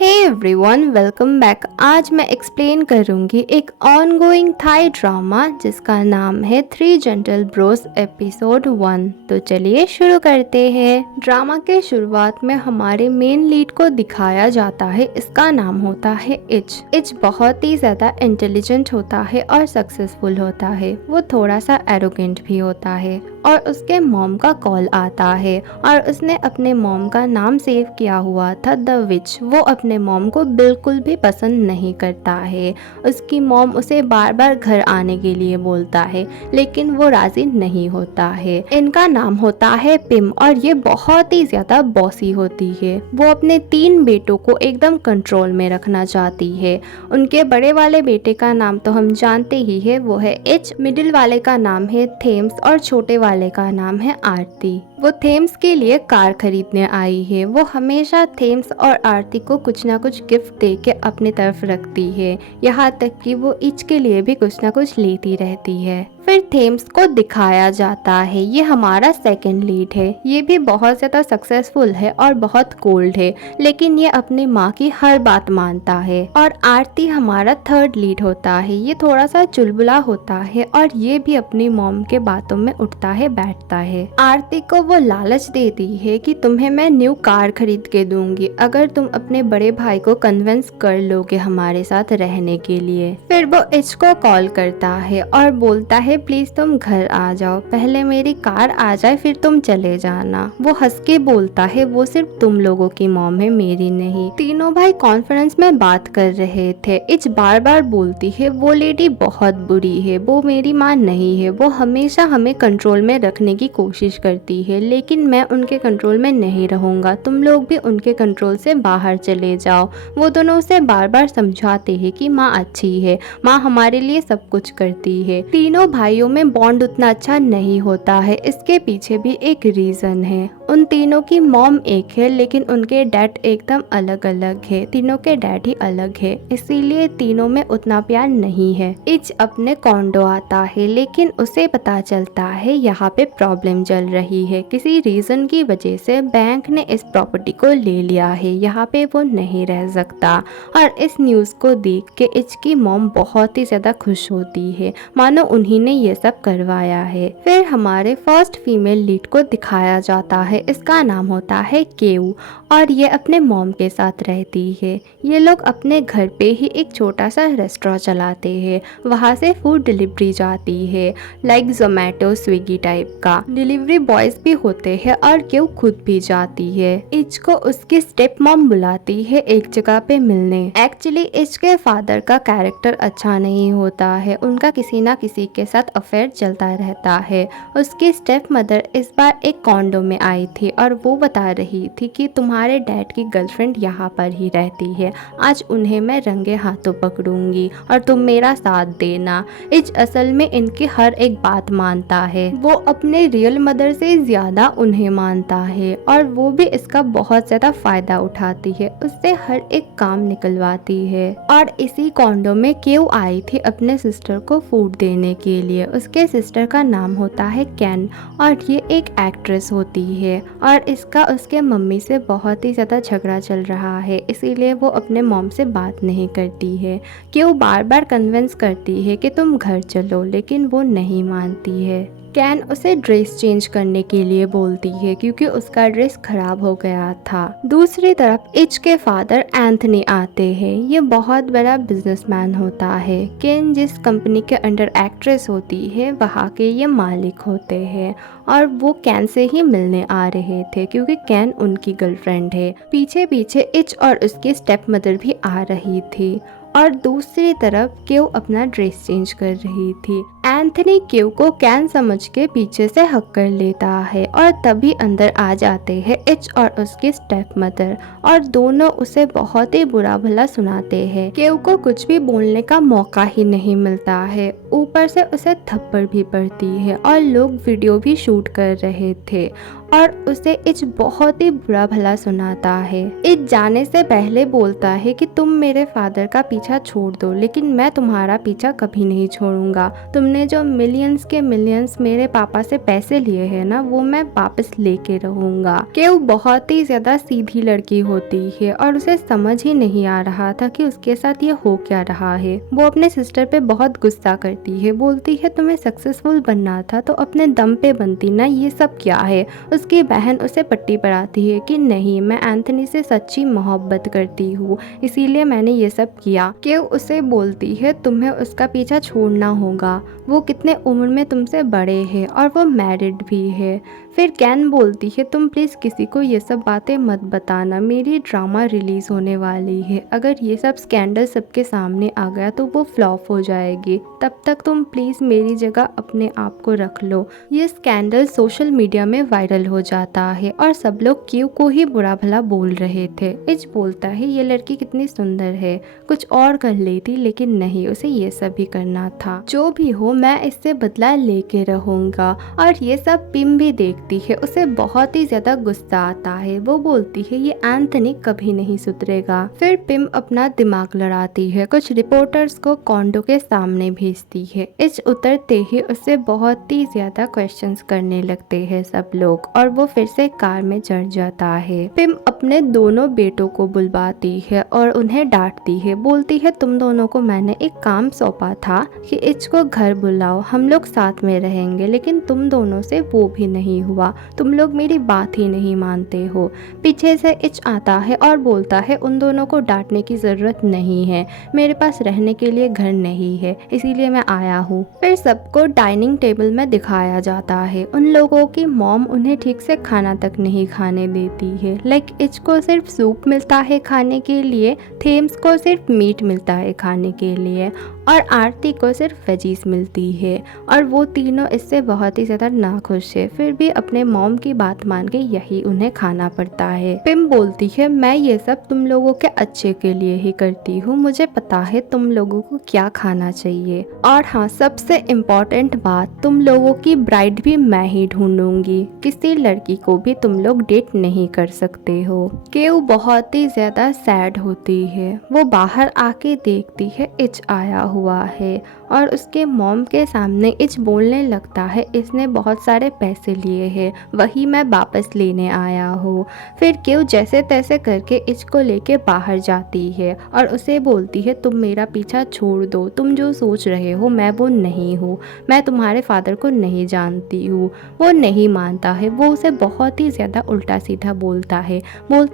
Hey everyone, welcome back. आज मैं explain करूंगी एक ऑनगोइंग थाई ड्रामा जिसका नाम है 3 जेंटल ब्रोस एपिसोड 1। तो चलिए शुरू करते हैं। ड्रामा के शुरुआत में हमारे मेन लीड को दिखाया जाता है। इसका नाम होता है इच। इच बहुत ही ज़्यादा इंटेलिजेंट होता है और सक्सेसफुल होता है। वो थोड़ा सा एरोगेंट भी होता है और उसके मॉम का कॉल आता है और उसने अपने मॉम का नाम सेव किया हुआ था द विच। वो अपने मॉम को बिल्कुल भी पसंद नहीं करता है। उसकी मॉम उसे बार बार घर आने के लिए बोलता है लेकिन वो राजी नहीं होता है। इनका नाम होता है पिम और ये बहुत ही ज्यादा बॉसी होती है। वो अपने 3 बेटों को एकदम कंट्रोल में रखना चाहती है। उनके बड़े वाले बेटे का नाम तो हम जानते ही है, वो है एच। मिडिल वाले का नाम है थेम्स और छोटे वाले का नाम है आरती। वो थेम्स के लिए कार खरीदने आई है। वो हमेशा थेम्स और आरती को कुछ ना कुछ गिफ्ट दे के अपनी तरफ रखती है, यहाँ तक कि वो इच के लिए भी कुछ ना कुछ लेती रहती है। फिर थेम्स को दिखाया जाता है। ये हमारा सेकंड लीड है। ये भी बहुत ज़्यादा सक्सेसफुल है और बहुत कोल्ड है, लेकिन ये अपनी माँ की हर बात मानता है। और आरती हमारा थर्ड लीड होता है। ये थोड़ा सा चुलबुला होता है और ये भी अपनी मॉम के बातों में उठता है बैठता है। आरती को वो लालच देती है कि तुम्हें मैं न्यू कार खरीद के दूंगी अगर तुम अपने बड़े भाई को कन्विंस कर लोगे हमारे साथ रहने के लिए। फिर वो इच को कॉल करता है और बोलता है प्लीज तुम घर आ जाओ, पहले मेरी कार आ जाए फिर तुम चले जाना। वो हंस के बोलता है वो सिर्फ तुम लोगों की मॉम है, मेरी नहीं। तीनों भाई कॉन्फ्रेंस में बात कर रहे थे। इच बार बार बोलती है वो लेडी बहुत बुरी है, वो मेरी माँ नहीं है, वो हमेशा हमें कंट्रोल में रखने की कोशिश करती है, लेकिन मैं उनके कंट्रोल में नहीं रहूंगा, तुम लोग भी उनके कंट्रोल से बाहर चले जाओ। वो दोनों उसे बार बार समझाते हैं कि माँ अच्छी है, माँ हमारे लिए सब कुछ करती है। तीनों भाइयों में बॉन्ड उतना अच्छा नहीं होता है। इसके पीछे भी एक रीजन है। उन तीनों की मॉम एक है लेकिन उनके डैड एकदम अलग अलग है। तीनों के डैड ही अलग है, इसीलिए तीनों में उतना प्यार नहीं है। इच अपने कॉन्डो आता है लेकिन उसे पता चलता है यहाँ पे प्रॉब्लम चल रही है। किसी रीजन की वजह से बैंक ने इस प्रॉपर्टी को ले लिया है, यहाँ पे वो नहीं रह सकता। और इस न्यूज़ को देख के इच की मॉम बहुत ही ज़्यादा खुश होती है, मानो उन्हीं ने ये सब करवाया है। फिर हमारे फर्स्ट फीमेल लीड को दिखाया जाता है। इसका नाम होता है केऊ और ये अपने मॉम के साथ रहती है। ये लोग अपने घर पे ही एक छोटा सा रेस्टोरेंट चलाते हैं। वहाँ से फूड डिलीवरी जाती है, लाइक जोमेटो स्विगी टाइप का। डिलीवरी बॉयज भी होते हैं और केऊ खुद भी जाती है। इच को उसकी स्टेप मॉम बुलाती है एक जगह पे मिलने। एक्चुअली इच के फादर का कैरेक्टर अच्छा नहीं होता है, उनका किसी ना किसी के साथ अफेयर चलता रहता है। उसकी स्टेप मदर इस बार एक कॉन्डो में आई थी और वो बता रही थी कि तुम्हारे डैड की गर्लफ्रेंड यहाँ पर ही रहती है, आज उन्हें मैं रंगे हाथों पकड़ूंगी और तुम मेरा साथ देना। इच असल में इनकी हर एक बात मानता है। वो अपने रियल मदर से ज्यादा उन्हें मानता है और वो भी इसका बहुत ज्यादा फायदा उठाती है, उससे हर एक काम निकलवाती है। और इसी कॉन्डो में केऊ आई थी अपने सिस्टर को फूड देने के लिए। उसके सिस्टर का नाम होता है कैन और ये एक एक्ट्रेस होती है और इसका उसके मम्मी से बहुत ही ज़्यादा झगड़ा चल रहा है, इसीलिए वो अपने मॉम से बात नहीं करती है। कि वो बार बार कन्विंस करती है कि तुम घर चलो, लेकिन वो नहीं मानती है। कैन उसे ड्रेस चेंज करने के लिए बोलती है क्योंकि उसका ड्रेस खराब हो गया था। दूसरी तरफ इच के फादर एंथनी आते हैं। ये बहुत बड़ा बिजनेसमैन होता है। कैन जिस कंपनी के अंडर एक्ट्रेस होती है वहाँ के ये मालिक होते हैं और वो कैन से ही मिलने आ रहे थे क्योंकि कैन उनकी गर्लफ्रेंड है। पीछे पीछे इच और उसकी स्टेप मदर भी आ रही थी और दूसरी तरफ केव अपना ड्रेस चेंज कर रही थी। एंथनी केव को कैन समझ के पीछे से हक कर लेता है और तभी अंदर आ जाते हैं इच और उसकी स्टेप मदर और दोनों उसे बहुत ही बुरा भला सुनाते हैं। केव को कुछ भी बोलने का मौका ही नहीं मिलता है, ऊपर से उसे थप्पड़ भी पड़ती है और लोग वीडियो भी शूट कर रहे थे और उसे इच बहुत ही बुरा भला सुनाता है। इच जाने से पहले बोलता है कि तुम मेरे फादर का पीछा छोड़ दो, लेकिन मैं तुम्हारा पीछा कभी नहीं छोड़ूंगा। तुमने तुमने जो मिलियंस के मिलियंस मेरे पापा से पैसे लिए हैं ना, वो मैं वापस लेके रहूंगा। केव बहुत ही ज्यादा सीधी लड़की होती है और उसे समझ ही नहीं आ रहा था कि उसके साथ ये हो क्या रहा है। वो अपने सिस्टर पे बहुत गुस्सा करती है, बोलती है तुम्हें सक्सेसफुल बनना था तो अपने दम पे बनती ना, ये सब क्या है। उसकी बहन उसे पट्टी पढ़ाती है कि नहीं, मैं एंथनी से सच्ची मोहब्बत करती हूँ, इसीलिए मैंने ये सब किया। केव उसे बोलती है तुम्हें उसका पीछा छोड़ना होगा, वो कितने उम्र में तुमसे बड़े हैं और वो मैरिड भी है। फिर कैन बोलती है तुम प्लीज़ किसी को ये सब बातें मत बताना, मेरी ड्रामा रिलीज़ होने वाली है, अगर ये सब स्कैंडल सबके सामने आ गया तो वो फ्लॉप हो जाएगी, तब तक तुम प्लीज़ मेरी जगह अपने आप को रख लो। ये स्कैंडल सोशल मीडिया में वायरल हो जाता है और सब लोग क्यू को ही बुरा भला बोल रहे थे। इच बोलता है ये लड़की कितनी सुंदर है, कुछ और कर लेती लेकिन नहीं, उसे ये सब भी करना था। जो भी हो मैं इससे बदला लेके रहूंगा। और ये सब पिम भी देखती है, उसे बहुत ही ज्यादा गुस्सा आता है। वो बोलती है ये एंथनी कभी नहीं सुधरेगा। फिर पिम अपना दिमाग लड़ाती है, कुछ रिपोर्टर्स को कॉन्डो के सामने भेजती है। इच उतरते ही उससे बहुत ही ज्यादा क्वेश्चंस करने लगते हैं सब लोग और वो फिर से कार में चढ़ जाता है। पिम अपने दोनों बेटों को बुलवाती है और उन्हें डांटती है, बोलती है तुम दोनों को मैंने एक काम सौंपा था कि इच को घर बुलाओ, हम लोग साथ में रहेंगे, लेकिन तुम दोनों से वो भी नहीं हुआ, तुम लोग मेरी बात ही नहीं मानते हो। पीछे से इच आता है और बोलता है उन दोनों को डांटने की जरूरत नहीं है, मेरे पास रहने के लिए घर नहीं है, इसीलिए मैं आया हूँ। फिर सबको डाइनिंग टेबल में दिखाया जाता है। उन लोगों की मॉम उन्हें ठीक से खाना तक नहीं खाने देती है। लाइक इच को सिर्फ सूप मिलता है खाने के लिए, थेम्स को सिर्फ मीट मिलता है खाने के लिए और आरती को सिर्फ वेजीज मिलती है और वो तीनों इससे बहुत ही ज़्यादा नाखुश है। फिर भी अपने मॉम की बात मान के यही उन्हें खाना पड़ता है। पिम बोलती है मैं ये सब तुम लोगों के अच्छे के लिए ही करती हूँ, मुझे पता है तुम लोगों को क्या खाना चाहिए। और हाँ, सबसे इम्पोर्टेंट बात, तुम लोगों की ब्राइड भी मैं ही ढूंढूंगी, किसी लड़की को भी तुम लोग डेट नहीं कर सकते हो। केव बहुत ही ज़्यादा सैड होती है। वो बाहर आके देखती है इच आया हुआ है और उसके मॉम के सामने इच बोलने लगता है इसने बहुत सारे पैसे लिए हैं, वही मैं वापस लेने आया हूँ। फिर केव जैसे तैसे करके इच को लेके बाहर जाती है और उसे बोलती है तुम मेरा पीछा छोड़ दो, तुम जो सोच रहे हो मैं वो नहीं हूँ, मैं तुम्हारे फादर को नहीं जानती हूँ। वो नहीं मानता है, वो उसे बहुत ही ज़्यादा उल्टा सीधा बोलता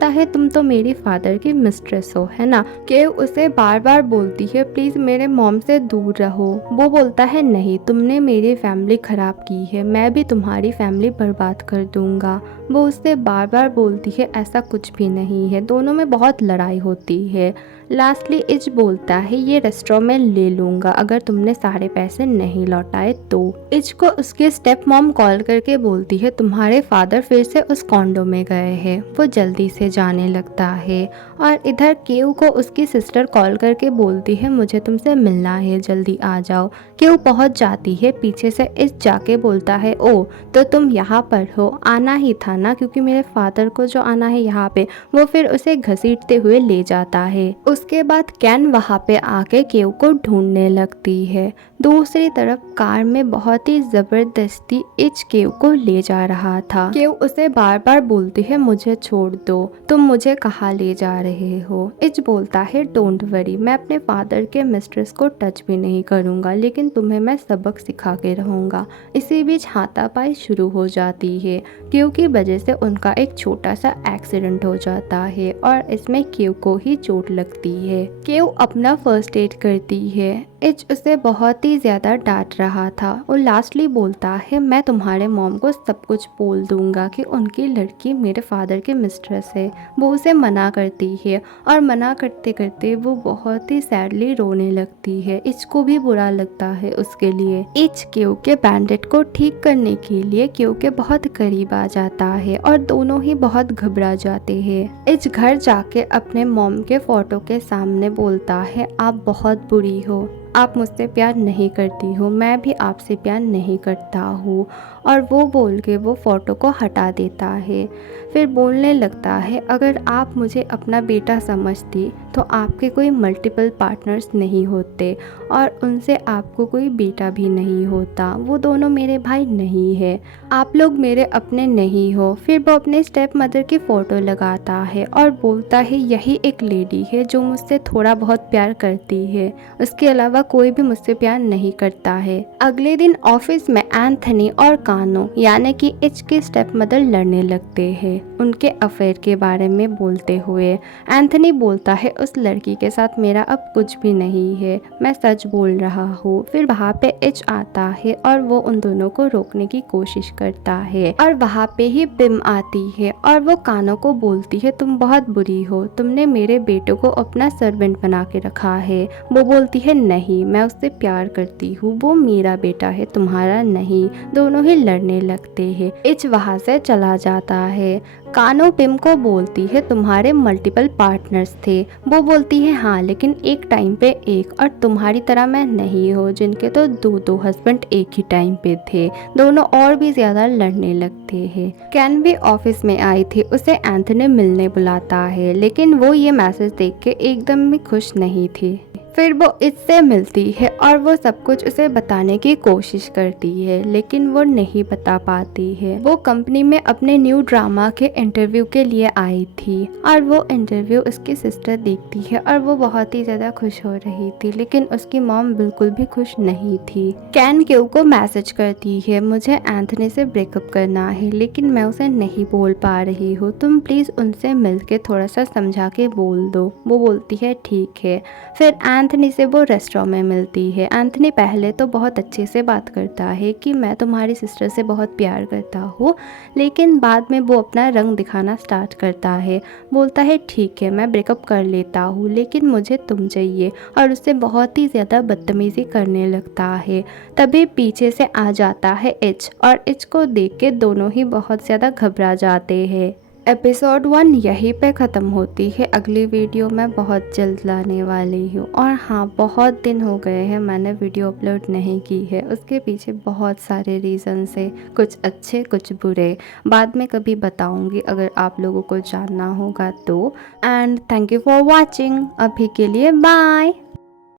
है तुम तो मेरी फादर की मिस्ट्रेस हो, है ना। केव उसे बार बार बोलती है प्लीज़ मेरे मॉम से दूर रहो। वो बोलता है नहीं, तुमने मेरी फैमिली खराब की है, मैं भी तुम्हारी फैमिली बर्बाद कर दूंगा। वो उससे बार बार बोलती है ऐसा कुछ भी नहीं है। दोनों में बहुत लड़ाई होती है। लास्टली इच बोलता है ये रेस्टोरेंट में ले लूँगा अगर तुमने सारे पैसे नहीं लौटाए तो। इच को उसके स्टेप मॉम कॉल करके बोलती है तुम्हारे फादर फिर से उस कॉन्डो में गए हैं। वो जल्दी से जाने लगता है और इधर केव को उसकी सिस्टर कॉल करके बोलती है मुझे तुमसे मिलना है, जल्दी आ जाओ। केव पहुंच जाती है, पीछे से इच जाके बोलता है ओ तो तुम यहाँ पर हो, आना ही था ना, क्योंकि मेरे फादर को जो आना है यहाँ पे। वो फिर उसे घसीटते हुए ले जाता है। उसके बाद कैन वहाँ पे आके केव को ढूंढने लगती है। दूसरी तरफ कार में बहुत ही जबरदस्ती इच केव को ले जा रहा था। केव उसे बार बार बोलती है मुझे छोड़ दो, तुम मुझे कहाँ ले जा रहे हो। इच बोलता है डोंट वरी, मैं अपने फादर के मिस्ट्रेस को टच भी नहीं करूँगा, लेकिन तुम्हें मैं सबक सिखा के रहूँगा। इसी बीच हाथापाई शुरू हो जाती है। केव की वजह से उनका एक छोटा सा एक्सीडेंट हो जाता है और इसमें केव को ही चोट लगती है। केव अपना फर्स्ट एड करती है। इच उसे बहुत ही ज़्यादा डांट रहा था। वो लास्टली बोलता है मैं तुम्हारे मॉम को सब कुछ बोल दूंगा कि उनकी लड़की मेरे फादर के मिस्ट्रेस है। वो उसे मना करती है और मना करते करते वो बहुत ही सैडली रोने लगती है। इच को भी बुरा लगता है उसके लिए। इच केव के बैंडेट को ठीक करने के लिए केव के बहुत करीब आ जाता है और दोनों ही बहुत घबरा जाते हैं। इच घर जाके अपने मॉम के फोटो के सामने बोलता है आप बहुत बुरी हो, आप मुझसे प्यार नहीं करती हो, मैं भी आपसे प्यार नहीं करता हूँ। और वो बोल के वो फ़ोटो को हटा देता है। फिर बोलने लगता है अगर आप मुझे अपना बेटा समझती तो आपके कोई मल्टीपल पार्टनर्स नहीं होते और उनसे आपको कोई बेटा भी नहीं होता, वो दोनों मेरे भाई नहीं है, आप लोग मेरे अपने नहीं हो। फिर वो अपने स्टेप मदर की फ़ोटो लगाता है और बोलता है यही एक लेडी है जो मुझसे थोड़ा बहुत प्यार करती है, उसके अलावा कोई भी मुझसे प्यार नहीं करता है। अगले दिन ऑफिस में एंथनी और कानो यानी कि एच के स्टेप मदर लड़ने लगते हैं उनके अफेयर के बारे में बोलते हुए। एंथनी बोलता है उस लड़की के साथ मेरा अब कुछ भी नहीं है, मैं सच बोल रहा हूँ। फिर वहाँ पे एच आता है और वो उन दोनों को रोकने की कोशिश करता है और वहाँ पे ही बिम आती है और वो कानो को बोलती है तुम बहुत बुरी हो, तुमने मेरे बेटे को अपना सर्वेंट बना के रखा है। वो बोलती है नहीं, मैं उससे प्यार करती हूँ, वो मेरा बेटा है, तुम्हारा नहीं। दोनों ही लड़ने लगते हैं। एच वहाँ से चला जाता है। कानो बिम को बोलती है तुम्हारे मल्टीपल पार्टनर्स थे। वो बोलती है हाँ, लेकिन एक टाइम पे एक, और तुम्हारी तरह मैं नहीं हूँ जिनके तो दो हस्बैंड एक ही टाइम पे थे। दोनों और भी ज्यादा लड़ने लगते हैं। कैन भी ऑफिस में आई थी, उसे एंथनी मिलने बुलाता है, लेकिन वो ये मैसेज देख के एकदम भी खुश नहीं थी। फिर वो इससे मिलती है और वो सब कुछ उसे बताने की कोशिश करती है, लेकिन वो नहीं बता पाती है। वो कंपनी में अपने न्यू ड्रामा के इंटरव्यू के लिए आई थी और वो इंटरव्यू उसकी सिस्टर देखती है और वो बहुत ही ज़्यादा खुश हो रही थी, लेकिन उसकी मॉम बिल्कुल भी खुश नहीं थी। कैन क्यू को मैसेज करती है मुझे एंथनी से ब्रेकअप करना है, लेकिन मैं उसे नहीं बोल पा रही हूँ, तुम प्लीज़ उनसे मिल के थोड़ा सा समझा के बोल दो। वो बोलती है ठीक है। फिर एंथनी से वो रेस्टोरेंट में मिलती है। एंथनी पहले तो बहुत अच्छे से बात करता है कि मैं तुम्हारी सिस्टर से बहुत प्यार करता हूँ, लेकिन बाद में वो अपना रंग दिखाना स्टार्ट करता है। बोलता है ठीक है, मैं ब्रेकअप कर लेता हूँ, लेकिन मुझे तुम चाहिए, और उससे बहुत ही ज़्यादा बदतमीज़ी करने लगता है। तभी पीछे से आ जाता है एच और एच को देख के दोनों ही बहुत ज़्यादा घबरा जाते हैं। एपिसोड 1 यहीं पे ख़त्म होती है। अगली वीडियो मैं बहुत जल्द लाने वाली हूँ। और हाँ, बहुत दिन हो गए हैं मैंने वीडियो अपलोड नहीं की है, उसके पीछे बहुत सारे रीज़न है, कुछ अच्छे कुछ बुरे, बाद में कभी बताऊँगी अगर आप लोगों को जानना होगा तो। And thank you for watching. अभी के लिए बाय।